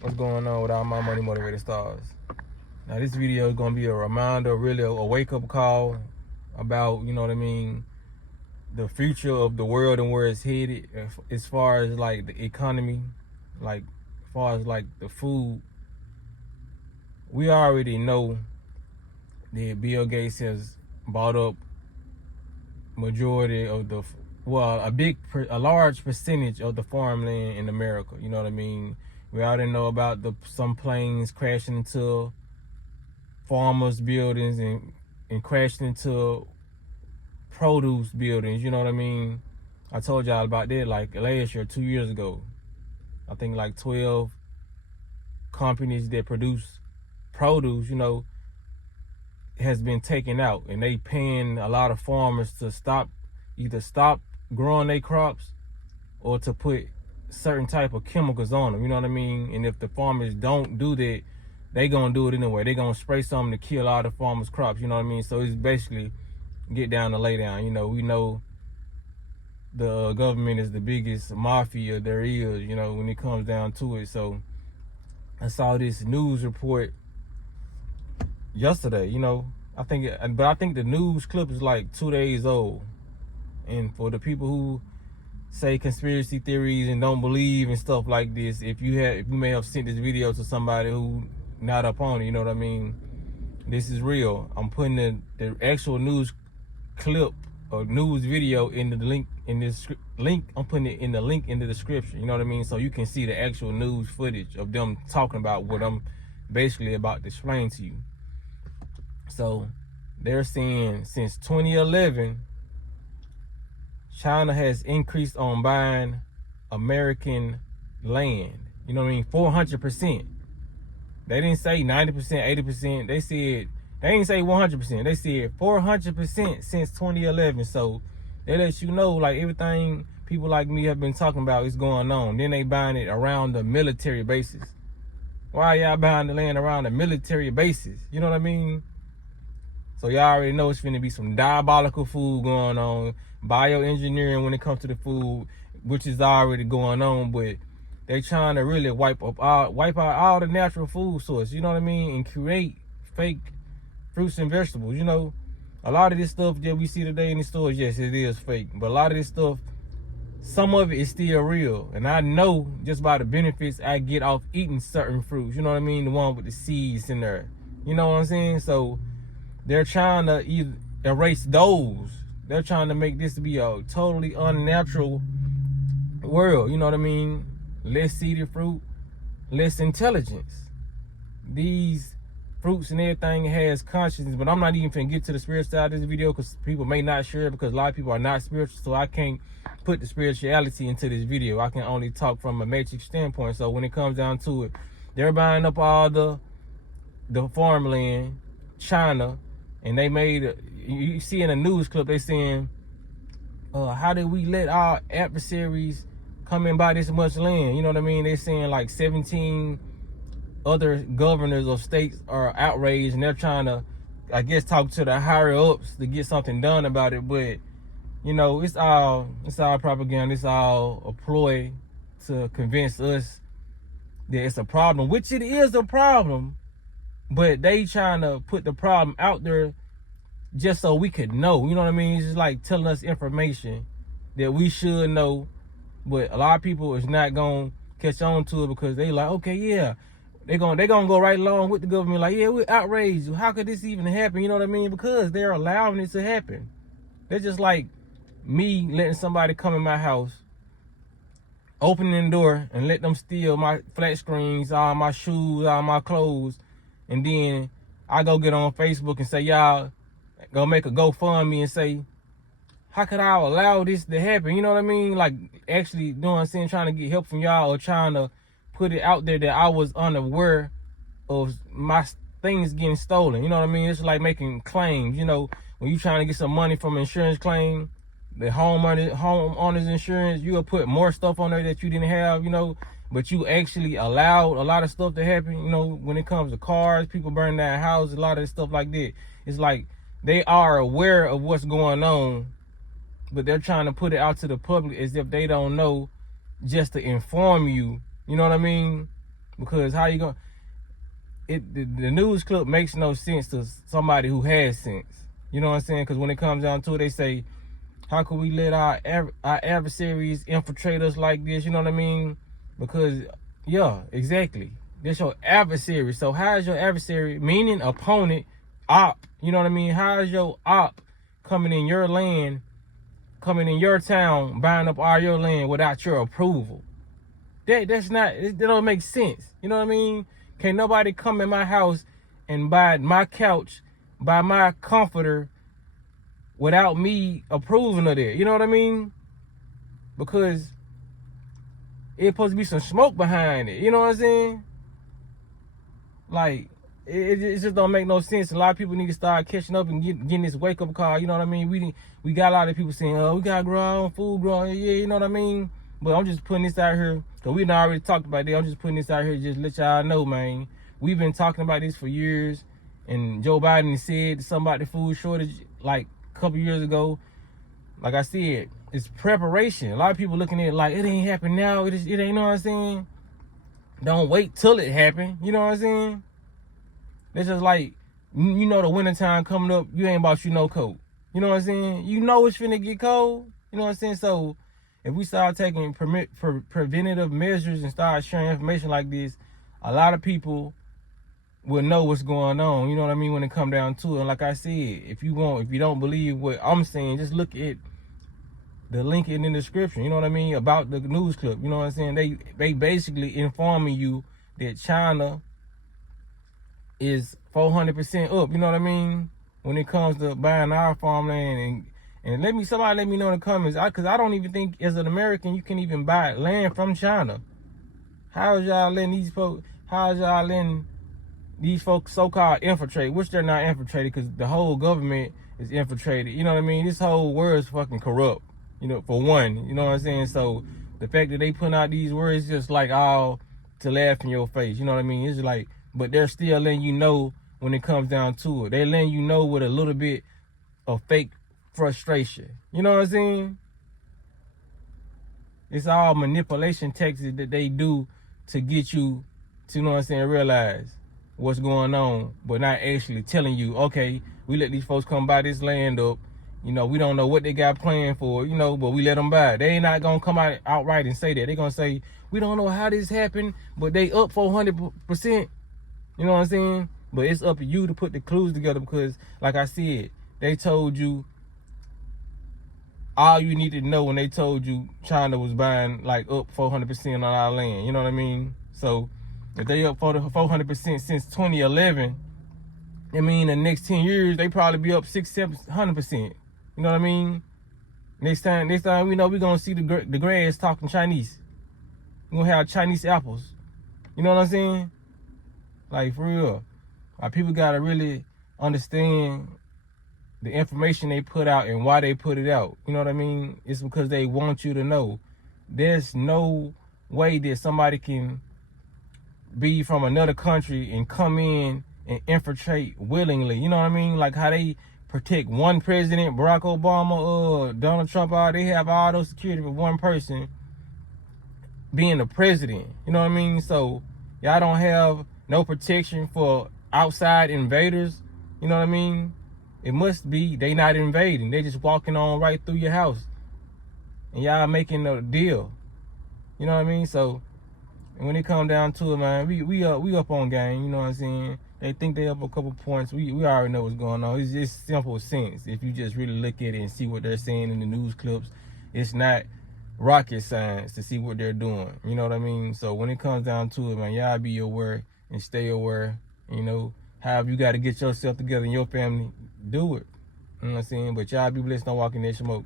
What's going on with all my money motivated stars? Now this video is gonna be a reminder, really a wake-up call about, you know what I mean, the future of the world and where it's headed as far as like the economy, like as far as like the food. We already know that Bill Gates has bought up majority of the, well, a large percentage of the farmland in America. You know what I mean? We already know about some planes crashing into farmers' buildings and crashing into produce buildings. You know what I mean? I told y'all about that like last year, 2 years ago. I think like 12 companies that produce produce, you know, has been taken out, and they paying a lot of farmers to either stop growing their crops or to put certain type of chemicals on them. You know what I mean? And if the farmers don't do that, they gonna do it anyway. They gonna spray something to kill all the farmers' crops. You know what I mean? So it's basically get down to lay down. You know, we know the government is the biggest mafia there is, you know, when it comes down to it. So I saw this news report yesterday, you know. I think the news clip is like 2 days old. And for the people who say conspiracy theories and don't believe and stuff like this, if you may have sent this video to somebody who not up on it, you know what I mean? This is real. I'm putting the actual news clip or news video in the link in this link. I'm putting it in the link in the description. You know what I mean? So you can see the actual news footage of them talking about what I'm basically about to explain to you. So they're saying since 2011, China has increased on buying American land. You know what I mean? 400%. They didn't say 90%, 80%. They didn't say 100%. They said 400% since 2011. So they let you know like everything people like me have been talking about is going on. Then they buying it around the military bases. Why y'all buying the land around the military bases? You know what I mean? So y'all already know it's finna be some diabolical food going on. Bioengineering when it comes to the food, which is already going on, but they trying to really wipe out all the natural food source, you know what I mean? And create fake fruits and vegetables. You know, a lot of this stuff that we see today in the stores, yes, it is fake. But a lot of this stuff, some of it is still real. And I know just by the benefits I get off eating certain fruits, you know what I mean? The one with the seeds in there. You know what I'm saying? So they're trying to either erase those. They're trying to make this be a totally unnatural world. You know what I mean? Less seeded fruit, less intelligence. These fruits and everything has consciousness, but I'm not even finna get to the spiritual side of this video because people may not share it, because a lot of people are not spiritual, so I can't put the spirituality into this video. I can only talk from a matrix standpoint. So when it comes down to it, they're buying up all the farmland, China, and they made you see in a news clip they saying, how did we let our adversaries come and buy this much land? You know what I mean? They're saying like 17 other governors of states are outraged, and they're trying to, I guess, talk to the higher ups to get something done about it. But you know, it's all propaganda. It's all a ploy to convince us that it's a problem, which it is a problem. But they trying to put the problem out there just so we could know. You know what I mean? It's just like telling us information that we should know. But a lot of people is not gonna catch on to it because they like, okay, yeah, they gonna go right along with the government. Like, yeah, we're outraged. How could this even happen? You know what I mean? Because they're allowing it to happen. They're just like me letting somebody come in my house, opening the door, and let them steal my flat screens, all my shoes, all my clothes, and then I go get on Facebook and say, y'all go make a GoFundMe and say, how could I allow this to happen? You know what I mean? Like, actually, you know what I'm saying, trying to get help from y'all, or trying to put it out there that I was unaware of my things getting stolen. You know what I mean? It's like making claims. You know, when you trying to get some money from an insurance claim, the homeowner's insurance, you'll put more stuff on there that you didn't have, you know, but you actually allowed a lot of stuff to happen. You know, when it comes to cars, people burning down houses, a lot of stuff like that. It's like they are aware of what's going on, but they're trying to put it out to the public as if they don't know, just to inform you. You know what I mean? Because how you going the news clip makes no sense to somebody who has sense. You know what I'm saying? Because when it comes down to it, they say, how can we let our adversaries infiltrate us like this? You know what I mean? Because, yeah, exactly. That's your adversary. So how is your adversary, meaning opponent, op? You know what I mean? How is your op coming in your land, coming in your town, buying up all your land without your approval? That's not, that don't make sense. You know what I mean? Can't nobody come in my house and buy my couch, buy my comforter without me approving of that. You know what I mean? Because it's supposed to be some smoke behind it. You know what I'm saying? Like, it just don't make no sense. A lot of people need to start catching up and getting this wake-up call. You know what I mean? We got a lot of people saying, oh, we got to grow our own food, growing. Yeah, you know what I mean? But I'm just putting this out here, because we done already talked about that. I'm just putting this out here just let y'all know, man. We've been talking about this for years. And Joe Biden said something about the food shortage like a couple years ago. Like I said, it's preparation. A lot of people looking at it like, it ain't happening now. It ain't, you know what I'm saying? Don't wait till it happen. You know what I'm saying? It's just like, you know, the wintertime coming up, you ain't about you no coat. You know what I'm saying? You know it's finna get cold. You know what I'm saying? So if we start taking preventative measures and start sharing information like this, a lot of people will know what's going on. You know what I mean? When it come down to it. And like I said, if you don't believe what I'm saying, just look at the link in the description. You know what I mean? About the news clip. You know what I'm saying? They basically informing you that China is 400% up. You know what I mean? When it comes to buying our farmland and somebody let me know in the comments, because I don't even think as an American you can even buy land from China. How is y'all letting these folks? How is y'all letting these folks so-called infiltrate? Which they're not infiltrated, because the whole government is infiltrated. You know what I mean? This whole world is fucking corrupt. You know, for one. You know what I'm saying? So the fact that they put out these words is just like all to laugh in your face. You know what I mean? It's like, but they're still letting you know when it comes down to it. They're letting you know with a little bit of fake frustration. You know what I'm saying? It's all manipulation tactics that they do to get you to, you know what I'm saying, realize what's going on, but not actually telling you, okay, we let these folks come buy this land up. You know, we don't know what they got planned for, you know, but we let them buy it. They ain't not going to come out outright and say that. They're going to say, we don't know how this happened, but they up 400%. You know what I'm saying? But it's up to you to put the clues together, because, like I said, they told you all you needed to know when they told you China was buying like up 400% on our land. You know what I mean? So if they up 400% since 2011, I mean the next 10 years they probably be up 600-700%. You know what I mean? Next time we know we're gonna see the grass talking Chinese. We're gonna have Chinese apples. You know what I'm saying? Like, for real. Like, people gotta really understand the information they put out and why they put it out. You know what I mean? It's because they want you to know. There's no way that somebody can be from another country and come in and infiltrate willingly. You know what I mean? Like how they protect one president, Barack Obama, or Donald Trump, they have all those security for one person being the president. You know what I mean? So y'all don't have no protection for outside invaders. You know what I mean? It must be they not invading. They just walking on right through your house. And y'all making a deal. You know what I mean? So when it come down to it, man, we up on game. You know what I'm saying? They think they up a couple points. We already know what's going on. It's just simple sense. If you just really look at it and see what they're saying in the news clips, it's not rocket science to see what they're doing. You know what I mean? So when it comes down to it, man, y'all be aware and stay aware. You know, however you got to get yourself together and your family, do it. You know what I'm saying? But y'all be blessed, don't walk in that smoke.